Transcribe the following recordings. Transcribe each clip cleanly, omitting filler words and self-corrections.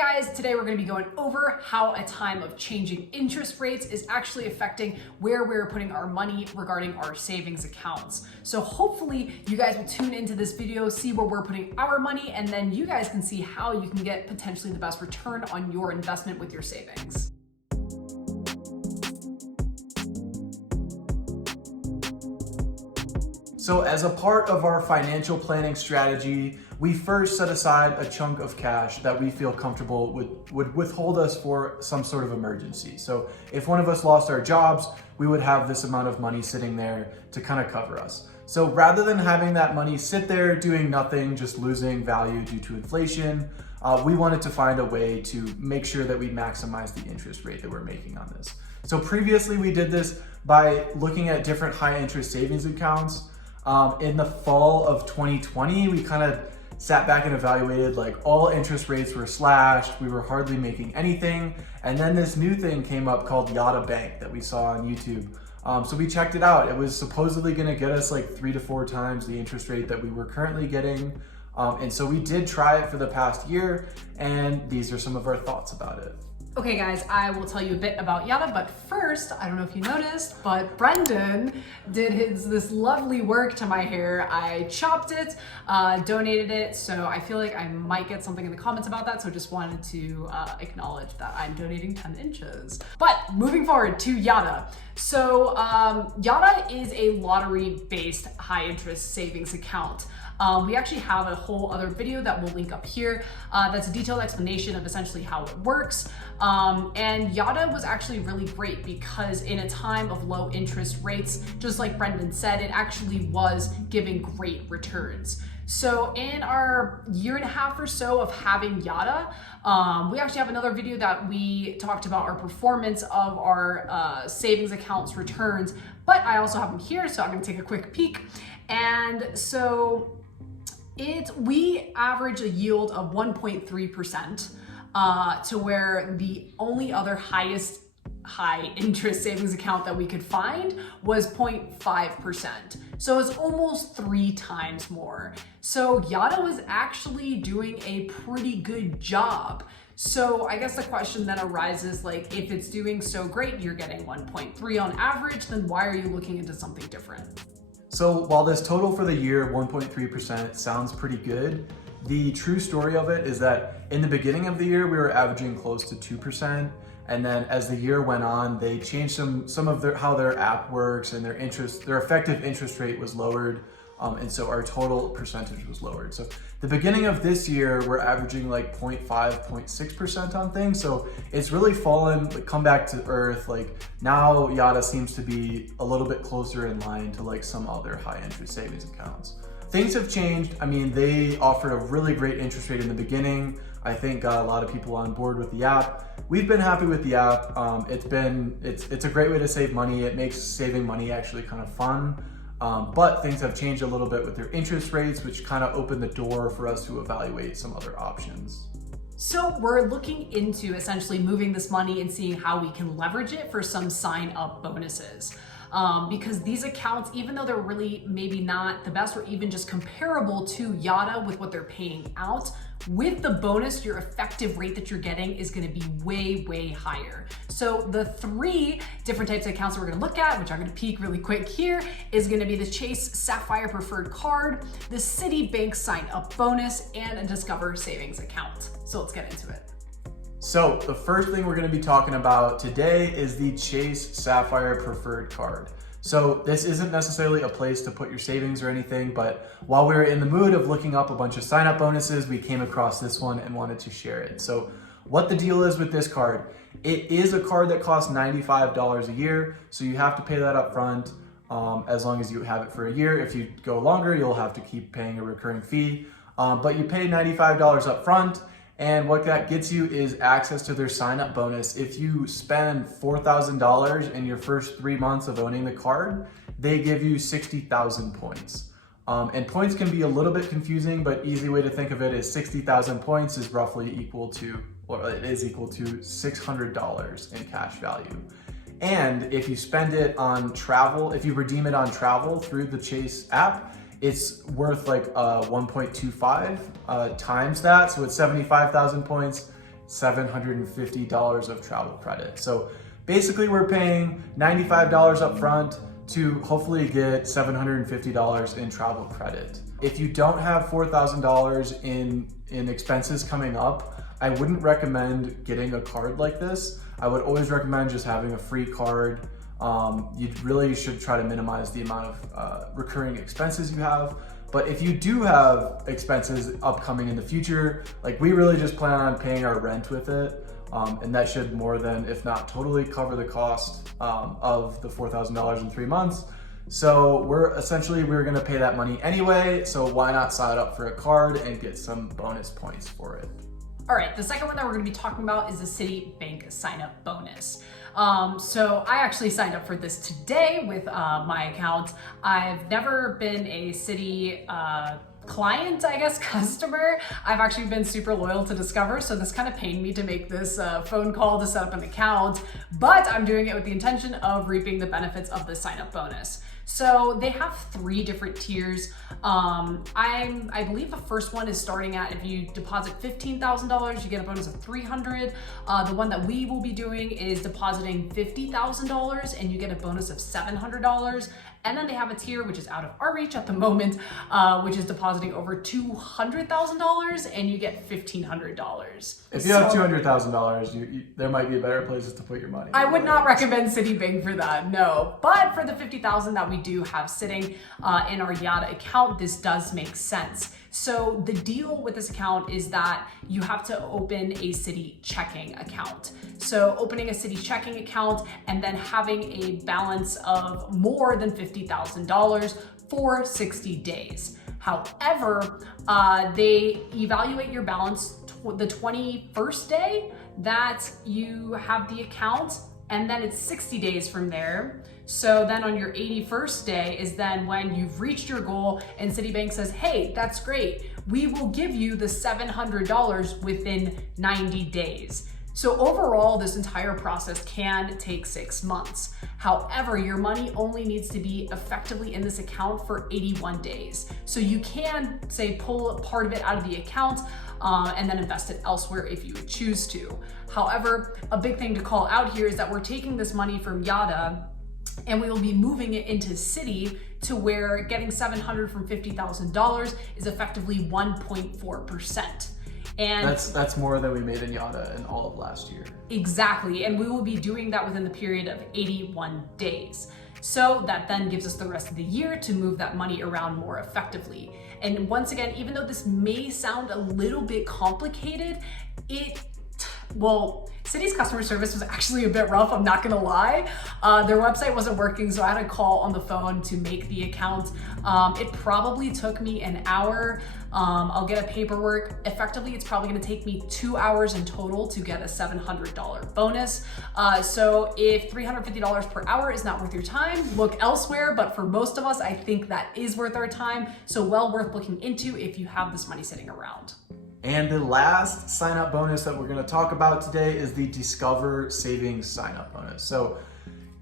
guys, today we're going to be going over how a time of changing interest rates is actually affecting where we're putting our money regarding our savings accounts. So hopefully you guys will tune into this video, see where we're putting our money, and then you guys can see how you can get potentially the best return on your investment with your savings. So as a part of our financial planning strategy, we first set aside a chunk of cash that we feel comfortable would withhold us for some sort of emergency. So if one of us lost our jobs, we would have this amount of money sitting there to kind of cover us. So rather than having that money sit there doing nothing, just losing value due to inflation, we wanted to find a way to make sure that we maximize the interest rate that we're making on this. So previously we did this by looking at different high interest savings accounts. In the fall of 2020, we kind of sat back and evaluated, like, all interest rates were slashed, we were hardly making anything. And then this new thing came up called Yotta Bank that we saw on YouTube. So we checked it out. It was supposedly gonna get us like 3 to 4 times the interest rate that we were currently getting. And so we did try it for the past year, and these are some of our thoughts about it. Okay guys, I will tell you a bit about Yotta, but first, I don't know if you noticed, but Brendan did this lovely work to my hair. I chopped it, donated it, so I feel like I might get something in the comments about that, so just wanted to acknowledge that I'm donating 10 inches. But moving forward to Yotta. So Yotta is a lottery-based high-interest savings account. We actually have a whole other video that we'll link up here that's a detailed explanation of essentially how it works. And Yotta was actually really great because in a time of low interest rates, just like Brendan said, it actually was giving great returns. So in our year and a half or so of having Yotta, we actually have another video that we talked about our performance of our savings accounts returns, but I also have them here, so I'm gonna take a quick peek. And so we average a yield of 1.3%, to where the only other high interest savings account that we could find was 0.5%. So it's almost 3 times more. So Yotta was actually doing a pretty good job. So I guess the question then arises, like, if it's doing so great, you're getting 1.3 on average, then why are you looking into something different? So while this total for the year, 1.3%, sounds pretty good, the true story of it is that in the beginning of the year, we were averaging close to 2%. And then as the year went on, they changed some of how their app works, and their effective interest rate was lowered. And so our total percentage was lowered. So the beginning of this year, we're averaging like 0.5, 0.6% on things. So it's really fallen, like, come back to earth. Like, now Yotta seems to be a little bit closer in line to like some other high interest savings accounts. Things have changed. I mean, they offered a really great interest rate in the beginning. I think got a lot of people on board with the app. We've been happy with the app. It's a great way to save money. It makes saving money actually kind of fun. But things have changed a little bit with their interest rates, which kind of opened the door for us to evaluate some other options. So we're looking into essentially moving this money and seeing how we can leverage it for some sign-up bonuses. Because these accounts, even though they're really maybe not the best or even just comparable to Yotta with what they're paying out, with the bonus, your effective rate that you're getting is gonna be way, way higher. So the 3 different types of accounts that we're gonna look at, which I'm gonna peek really quick here, is gonna be the Chase Sapphire Preferred Card, the Citibank Sign Up Bonus, and a Discover Savings Account. So let's get into it. So the first thing we're going to be talking about today is the Chase Sapphire Preferred Card. So this isn't necessarily a place to put your savings or anything, but while we were in the mood of looking up a bunch of sign-up bonuses, we came across this one and wanted to share it. So what the deal is with this card, it is a card that costs $95 a year, so you have to pay that up front as long as you have it for a year. If you go longer, you'll have to keep paying a recurring fee, but you pay $95 up front. And what that gets you is access to their sign-up bonus. If you spend $4,000 in your first 3 months of owning the card, they give you 60,000 points. And points can be a little bit confusing, but easy way to think of it is 60,000 points is roughly equal to, or it is equal to $600 in cash value. And if you spend it on travel, if you redeem it on travel through the Chase app, it's worth like 1.25 times that. So it's 75,000 points. $750 of travel credit. So basically we're paying $95 up front to hopefully get $750 in travel credit. If you don't have $4,000 in expenses coming up, I wouldn't recommend getting a card like this. I would always recommend just having a free card. You really should try to minimize the amount of recurring expenses you have. But if you do have expenses upcoming in the future, like we really just plan on paying our rent with it. And that should more than, if not totally, cover the cost of the $4,000 in 3 months. So we're gonna pay that money anyway, so why not sign up for a card and get some bonus points for it? All right, the second one that we're gonna be talking about is the Citibank sign-up bonus. So I actually signed up for this today with my account. I've never been a Citi client, I guess, customer. I've actually been super loyal to Discover, so this kind of pained me to make this phone call to set up an account, but I'm doing it with the intention of reaping the benefits of the sign-up bonus. So they have 3 different tiers. I believe the first one is starting at, if you deposit $15,000, you get a bonus of $300. The one that we will be doing is depositing $50,000 and you get a bonus of $700. And then they have a tier, which is out of our reach at the moment, which is depositing over $200,000 and you get $1,500. If you have $200,000, there might be better places to put your money. I would not recommend Citibank for that, no. But for the $50,000 that we do have sitting in our Yotta account, this does make sense. So the deal with this account is that you have to open a Citi checking account. So opening a Citi checking account and then having a balance of more than $50,000 for 60 days. However, they evaluate your balance the 21st day that you have the account, and then it's 60 days from there. So then on your 81st day is then when you've reached your goal and Citibank says, hey, that's great. We will give you the $700 within 90 days. So overall, this entire process can take 6 months. However, your money only needs to be effectively in this account for 81 days. So you can, say, pull part of it out of the account and then invest it elsewhere if you would choose to. However, a big thing to call out here is that we're taking this money from Yotta and we will be moving it into Citi, to where getting $700 from $50,000 is effectively 1.4%. And that's more than we made in Yotta in all of last year. Exactly, and we will be doing that within the period of 81 days. So that then gives us the rest of the year to move that money around more effectively. And once again, even though this may sound a little bit complicated, Citi's customer service was actually a bit rough, I'm not gonna lie. Their website wasn't working, so I had to call on the phone to make the account. It probably took me an hour. I'll get a paperwork. Effectively, it's probably gonna take me 2 hours in total to get a $700 bonus. So if $350 per hour is not worth your time, look elsewhere, but for most of us, I think that is worth our time. So well worth looking into if you have this money sitting around. And the last sign-up bonus that we're going to talk about today is the Discover Savings sign-up bonus. So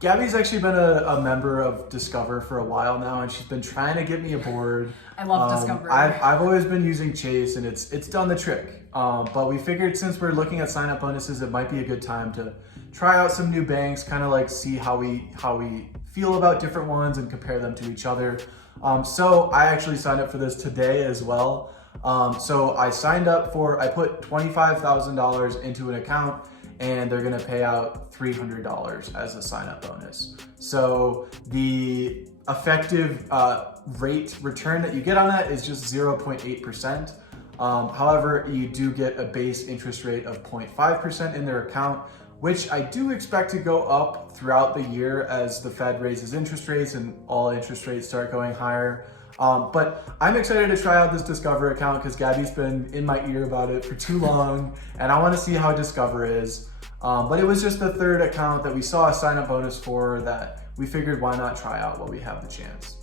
Gabby's actually been a member of Discover for a while now, and she's been trying to get me aboard. I love Discover. I've always been using Chase, and it's done the trick. But we figured since we're looking at sign-up bonuses, it might be a good time to try out some new banks, kind of like see how we feel about different ones and compare them to each other. So I actually signed up for this today as well. So I put $25,000 into an account, and they're gonna pay out $300 as a sign-up bonus. So the effective rate return that you get on that is just 0.8%. However, you do get a base interest rate of 0.5% in their account, which I do expect to go up throughout the year as the Fed raises interest rates and all interest rates start going higher. But I'm excited to try out this Discover account because Gabby's been in my ear about it for too long, and I want to see how Discover is. But it was just the third account that we saw a sign-up bonus for that we figured why not try out while we have the chance.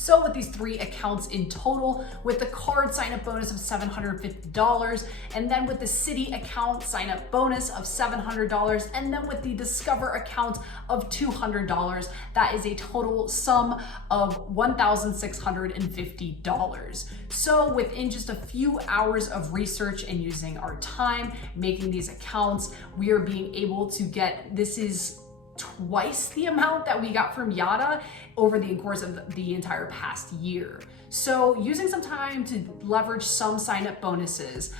So with these 3 accounts in total, with the card sign-up bonus of $750, and then with the Citi account sign-up bonus of $700, and then with the Discover account of $200, that is a total sum of $1,650. So within just a few hours of research and using our time making these accounts, we are being able to get, this is twice the amount that we got from Yotta over the course of the entire past year. So using some time to leverage some sign-up bonuses,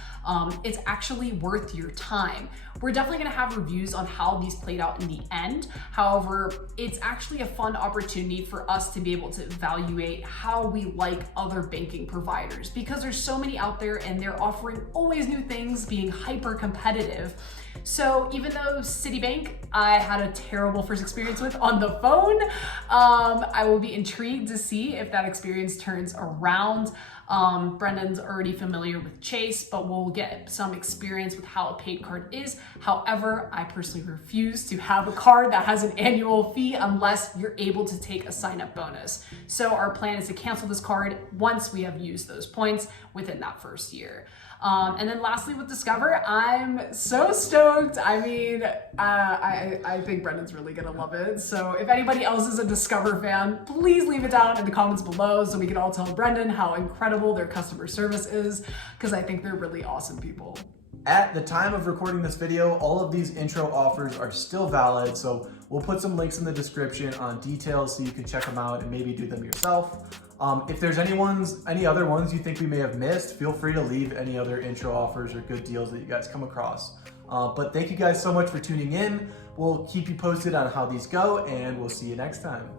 it's actually worth your time. We're definitely gonna have reviews on how these played out in the end. However, it's actually a fun opportunity for us to be able to evaluate how we like other banking providers, because there's so many out there and they're offering always new things, being hyper competitive. So even though Citibank, I had a terrible first experience with on the phone, I will be intrigued to see if that experience turns around. Brendan's already familiar with Chase, but we'll get some experience with how a paid card is. However, I personally refuse to have a card that has an annual fee unless you're able to take a sign-up bonus. So our plan is to cancel this card once we have used those points within that first year. And then lastly with Discover, I'm so stoked. I mean, I think Brendan's really gonna love it. So if anybody else is a Discover fan, please leave it down in the comments below so we can all tell Brendan how incredible their customer service is, because I think they're really awesome people. At the time of recording this video, all of these intro offers are still valid, so we'll put some links in the description on details so you can check them out and maybe do them yourself. If there's any other ones you think we may have missed, feel free to leave any other intro offers or good deals that you guys come across. But thank you guys so much for tuning in. We'll keep you posted on how these go, and we'll see you next time.